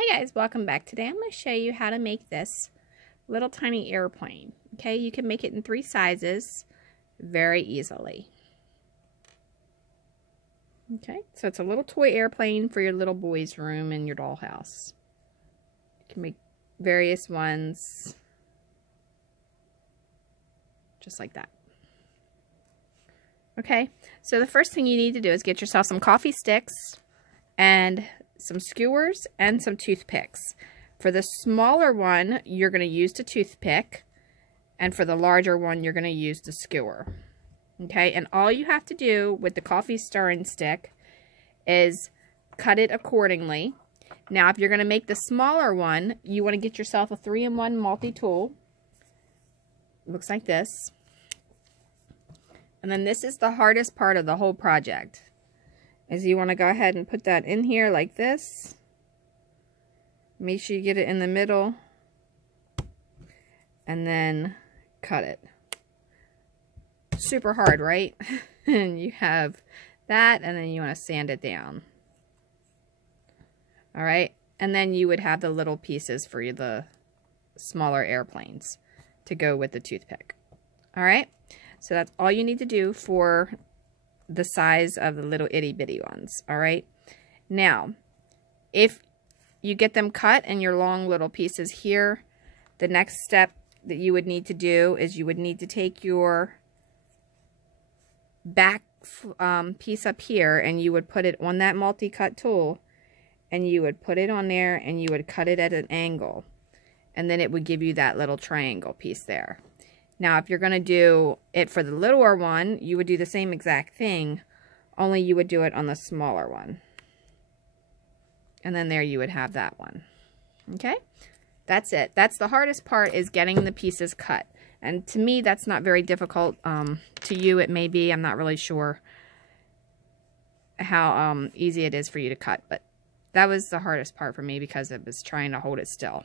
Hi guys, welcome back. Today I'm going to show you how to make this little tiny airplane. Okay, you can make it in 3 sizes very easily. Okay, so it's a little toy airplane for your little boy's room in your dollhouse. You can make various ones just like that. Okay, so the first thing you need to do is get yourself some coffee sticks and some skewers and some toothpicks. For the smaller one, you're going to use the toothpick, and for the larger one, you're going to use the skewer. Okay, and all you have to do with the coffee stirring stick is cut it accordingly. Now, if you're going to make the smaller one, you want to get yourself a 3-in-1 multi-tool. Looks like this. And then this is the hardest part of the whole project. Is you want to go ahead and put that in here like this. Make sure you get it in the middle. And then cut it. Super hard, right? And you have that, and then you want to sand it down. Alright? And then you would have the little pieces for the smaller airplanes to go with the toothpick. Alright? So that's all you need to do for the size of the little itty bitty ones. Alright? Now, if you get them cut in your long little pieces here, the next step that you would need to do is you would need to take your back piece up here, and you would put it on that multi-cut tool, and you would put it on there, and you would cut it at an angle, and then it would give you that little triangle piece there. Now, if you're going to do it for the littler one, you would do the same exact thing, only you would do it on the smaller one. And then there you would have that one. Okay? That's it. That's the hardest part, is getting the pieces cut. And to me, that's not very difficult. To you, it may be. I'm not really sure how easy it is for you to cut. But that was the hardest part for me, because it was trying to hold it still.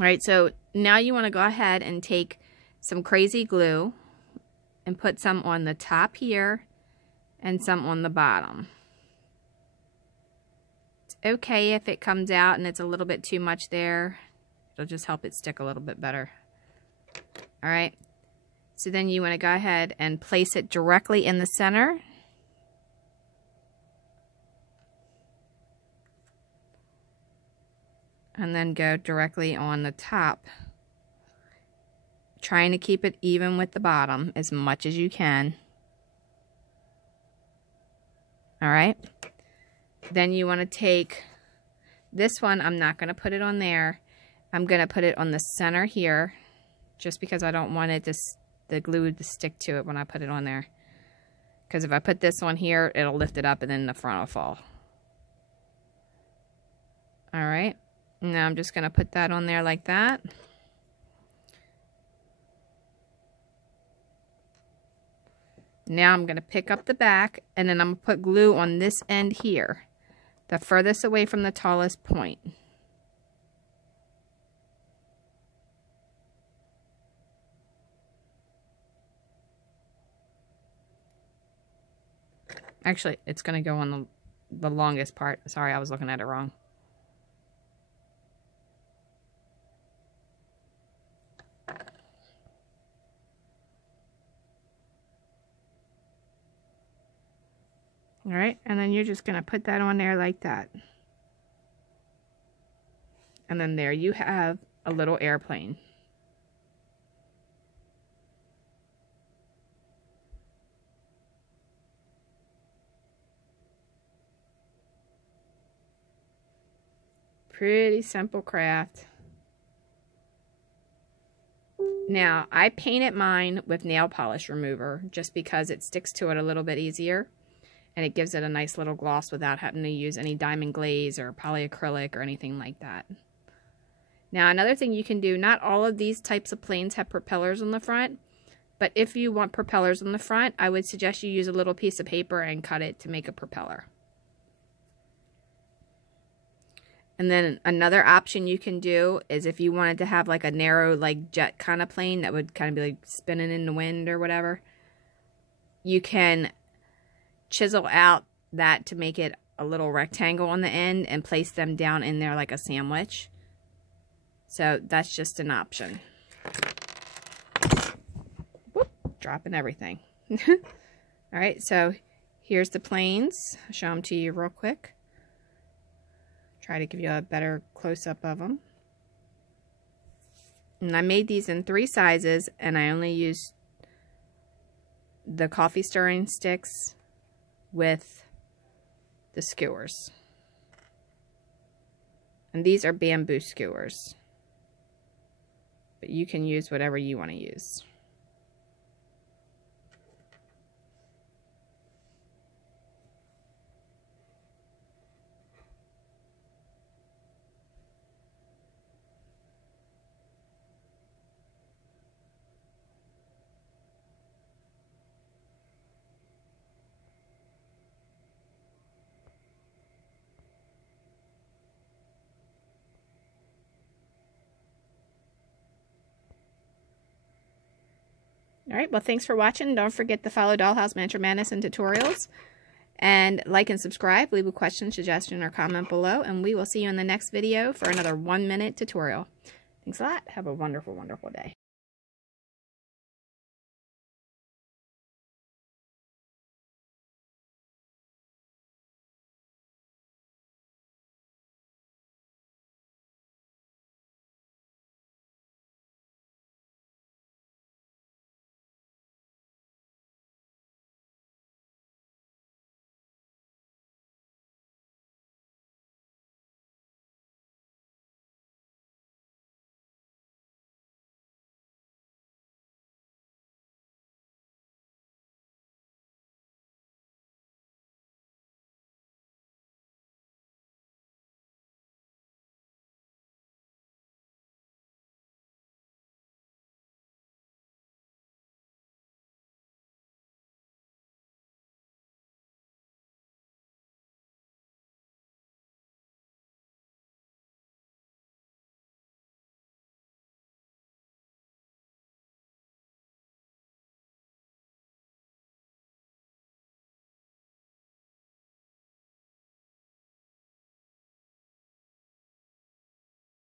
Alright, so now you want to go ahead and take some crazy glue and put some on the top here and some on the bottom. It's okay if it comes out and it's a little bit too much there. It'll just help it stick a little bit better. Alright, so then you want to go ahead and place it directly in the center. And then go directly on the top. Trying to keep it even with the bottom as much as you can. Alright. Then you want to take this one. I'm not going to put it on there. I'm going to put it on the center here, just because I don't want it to, the glue to stick to it when I put it on there. Because if I put this one here, it'll lift it up and then the front will fall. Alright. Now I'm just going to put that on there like that. Now I'm going to pick up the back, and then I'm going to put glue on this end here, the furthest away from the tallest point. Actually, it's going to go on the longest part. Sorry, I was looking at it wrong. Alright, and then you're just going to put that on there like that. And then there you have a little airplane. Pretty simple craft. Now, I painted mine with nail polish remover just because it sticks to it a little bit easier. And it gives it a nice little gloss without having to use any diamond glaze or polyacrylic or anything like that. Now, another thing you can do, not all of these types of planes have propellers on the front, but if you want propellers on the front, I would suggest you use a little piece of paper and cut it to make a propeller. And then another option you can do is if you wanted to have like a narrow, like jet kind of plane that would kind of be like spinning in the wind or whatever, you can chisel out that to make it a little rectangle on the end and place them down in there like a sandwich. So that's just an option. Whoop, dropping everything. All right, so here's the planes. I'll show them to you real quick. Try to give you a better close-up of them. And I made these in 3 sizes, and I only used the coffee stirring sticks with the skewers. And these are bamboo skewers. But you can use whatever you want to use. Alright, well thanks for watching. Don't forget to follow Dollhouse Miniature Madness and tutorials. And like and subscribe. Leave a question, suggestion, or comment below. And we will see you in the next video for another 1-minute tutorial. Thanks a lot. Have a wonderful, wonderful day.